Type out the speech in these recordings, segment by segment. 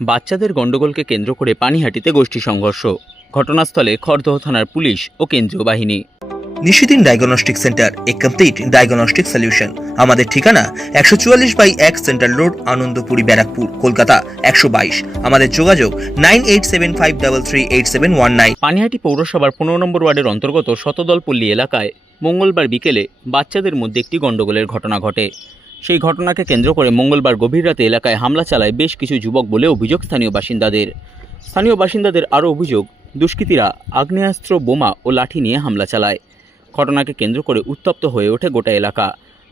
বাচ্চাদের গণ্ডগোলকে কেন্দ্র করে পানিহাটিতে গোষ্ঠী সংঘর্ষ। ঘটনাস্থলে খড়দহ থানার পুলিশ ও কেন্দ্রীয় বাহিনী। নিশিদিন ডায়াগনস্টিক সেন্টার এ কমপ্লিট ডায়াগনস্টিক সলিউশন। আমাদের ঠিকানা একশো চুয়াল্লিশ বাই এক সেন্ট্রাল রোড আনন্দপুরি ব্যারাকপুর কলকাতা একশো বাইশ। আমাদের যোগাযোগ nine eight seven five double three eight seven one nine. Panihati পৌরসভার পনেরো নম্বর ওয়ার্ডের অন্তর্গত শতদলপল্লী এলাকায় মঙ্গলবার বিকেলে বাচ্চাদের মধ্যে একটি গণ্ডগোলের ঘটনা ঘটে। সেই ঘটনাকে কেন্দ্র করে মঙ্গলবার গভীর রাতে এলাকায় হামলা চালায় বেশ কিছু যুবক বলে অভিযোগ স্থানীয় বাসিন্দাদের। স্থানীয় বাসিন্দাদের আরও অভিযোগ, দুষ্কৃতীরা আগ্নেয়াস্ত্র, বোমা ও লাঠি নিয়ে হামলা চালায়। ঘটনাকে কেন্দ্র করে উত্তপ্ত হয়ে ওঠে গোটা এলাকা।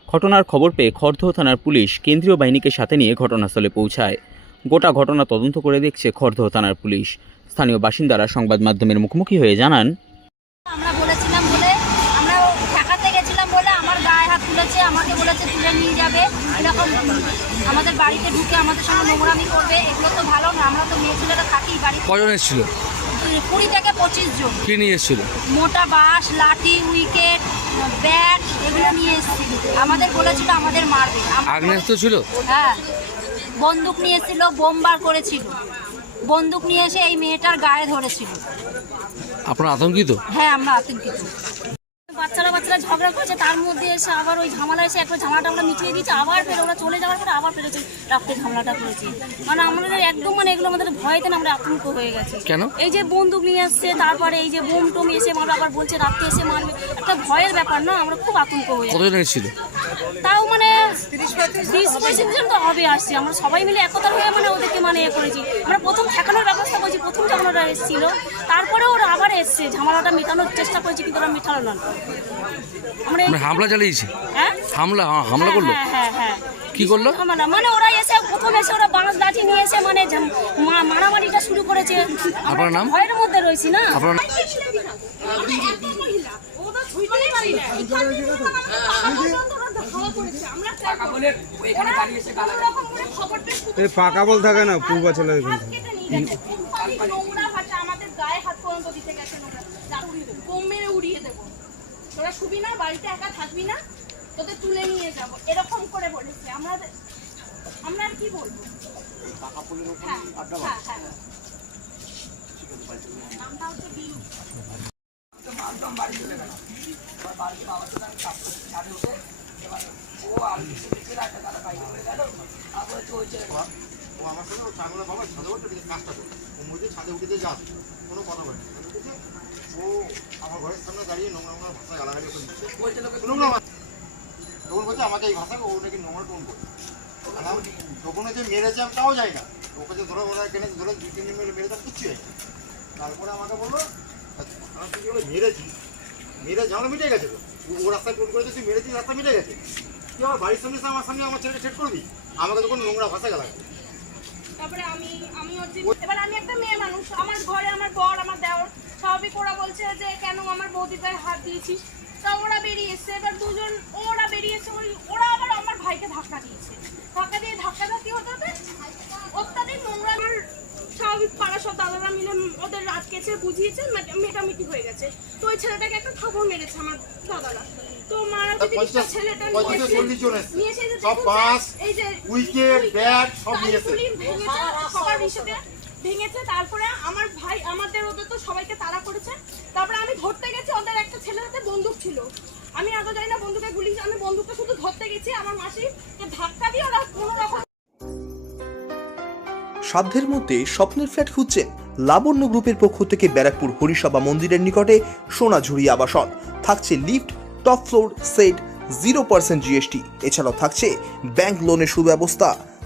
ঘটনার খবর পেয়ে খড়দহ থানার পুলিশ কেন্দ্রীয় বাহিনীকে সাথে নিয়ে ঘটনাস্থলে পৌঁছায়। গোটা ঘটনা তদন্ত করে দেখছে খড়দহ থানার পুলিশ। স্থানীয় বাসিন্দারা সংবাদ মাধ্যমের মুখোমুখি হয়ে জানান আমরা বলেছিলাম বলে আমরা ঠেকাতে গেছিলাম বলে আমার গায়ে হাত তুলেছে আমাকে বলেছে তুলে নিয়ে যাবে। এরকম আমাদের বাড়িতে ঢুকে আমাদের সঙ্গে নোংরামি করবে এগুলো তো ভালো না আমরা তো মেয়ে ছেলেরা থাকি বাড়ি কজন এসেছিল? কুড়ি থেকে পঁচিশ জন। কি নিয়ে এসেছিল? মোটা বাঁশ লাঠি উইকেট ব্যাট এগুলো নিয়ে এসেছিল। আমাদের বলেছিল আমাদের মারবে। আগ্নেয়াস্ত্র ছিল? হ্যাঁ। বন্দুক নিয়ে এসেছিল বোমবার করেছিল। বন্দুক নিয়ে এসে এই মেয়েটার গায়ে ধরেছিল। আপনার আতঙ্কিত? হ্যাঁ আমরা আতঙ্কিত। বাচ্চারা বাচ্চারা ঝগড়া করেছে তার মধ্যে এসে আবার ওই ঝামেলা এসে একবার ঝামেলাটা আমরা মিটিয়ে দিয়েছি আবার ফের ওরা চলে যাওয়ার পরে আবার ফেরেছে রাত্রে ঝামেলাটা করেছে। মানে আমাদের একদম মানে এগুলো আমাদের ভয়তে না আমরা আতঙ্ক হয়ে গেছে। কেন? এই যে বন্দুক নিয়ে আসছে তারপরে এই যে বোম টোম এসে মারবে আবার বলছে রাত্রে এসে মারবে একটা ভয়ের ব্যাপার না আমরা খুব আতঙ্ক হয়ে। কতজন এসেছিল তাও মানে তিরিশ পঁয়ত্রিশ জন তো হবে আসছে আমরা সবাই মিলে একতা হয়ে মানে ওদেরকে মানে এ করেছি। আমরা প্রথম ঠেকানোর ব্যবস্থা করেছি প্রথম যখন ওরা এসেছিল তারপরে ওরা আবার এসছে ঝামেলাটা মেটানোর চেষ্টা করেছি কিন্তু ওরা মেটালো না। আমরা এই- মানে হামলা চালিয়েছে? হ্যাঁ? হামলা হা- হামলা করল? হ্যাঁ হ্যাঁ হ্যাঁ। কি করল? মানে ওরা এসে প্রথম এসে ওরা বাঁশ লাঠি নিয়ে এসে মানে মারামারিটা শুরু করেছে। আপনার নাম? ভয়ের মধ্যে রয়েছি না? আপনার এই পাকা বল থাকে না পূর্বাচলে নোংরা ভাষা আমাদের গায়ে হাত পর্যন্ত দিতে গেছে নোংরা। বোম মেরে উড়িয়ে দেবো। তোরা শুবি না বাড়িতে একা থাকবি না তোদের তুলে নিয়ে যাব। এরকম করে বলেছে। আমরা আমরা আর কি বলব? হ্যাঁ হ্যাঁ হ্যাঁ। নামটা হচ্ছে বিলু। ও আমার ও চারগুলো বাবা ছাদে উঠে কাজটা করে ও মুঝে ছাদে উঠে দিয়ে যাচ্ছে কোনো কথা বলে আমার ঘরের সামনে দাঁড়িয়ে নোংরা নোংরা ভাষা গালাগালি করে দিচ্ছে নোংরা তখন বলছে আমাকে এই ভাষাকে ও নাকি নোংরা টোন করে আর আমি তখন যে মেরেছে আমি তাও যাই না। ওকে যে ধরো ওরা কেন ধরো দুই তিন দিন মেরে মেরে তার কিচ্ছু হয় তারপরে আমাকে বলল আচ্ছা, আমার তুই বলে মেরেছি। মেরে ঝামেলা মিটে গেছে তো। ও- রাস্তায় ফোন করেছে তুই মেরেছিস রাস্তা মিটে গেছে। তুই আমার বাড়ির সামনে আমার সামনে আমার ছেলেকে সেট করবি? আমাকে তখন নোংরা ভাষা গালাগালি তারপরে আমি আমি হচ্ছে এবার আমি একটা মেয়ে মানুষ। আমার ঘরে আমার বর আমার দেওর স্বাভাবিক ওরা বলছে যে কেন আমার বৌদি পায়ে হাত দিয়েছিস? তা ওরা বেরিয়ে এসছে। এবার দুজন ওরা বেরিয়েছে ওই ওরা আবার আমার ভাইকে ধাক্কা দিয়েছে। ধাক্কা দিয়ে ধাক্কা ধাক্কি হতে হতে অত্যাধিক নোংরা আমার স্বাভাবিক পাড়া সব দাদারা মিলে ওদের রাত কেছে বুঝিয়েছে মেটা- মেটামেটি হয়ে গেছে। তো ওই ছেলেটাকে একটা থাপড় মেরেছে আমার দাদারা। তো মারা ছেলেটা নিয়ে এসে এই যে সব দেখুন বাস এই যে উইকেট ব্যাট সব সবার ভেঙেছে, তারপরে আমার ভাই, আমাদের ওদের তো সবাইকে তাড়া করেছে। তারপরে আমি ধরতে গেছি, ওদের একটা ছেলের হাতে বন্দুক ছিল। আমি আগে জানি না বন্দুকে গুলি, আমি বন্দুকটা শুধু ধরতে গেছি, আমার মাসি ধাক্কা দিয়ে ওরা কোনো রকম সাধ্যের মধ্যে স্বপ্নের ফ্ল্যাট খুঁজছেন লাবণ্য গ্রুপের পক্ষ থেকে ব্যারাকপুর হরিসভা মন্দিরের নিকটে সোনাঝুরি আবাসন। থাকছে lift, top floor, set zero percent GST এছাড়াও থাকছে ব্যাংক লোনের সুব্যবস্থা।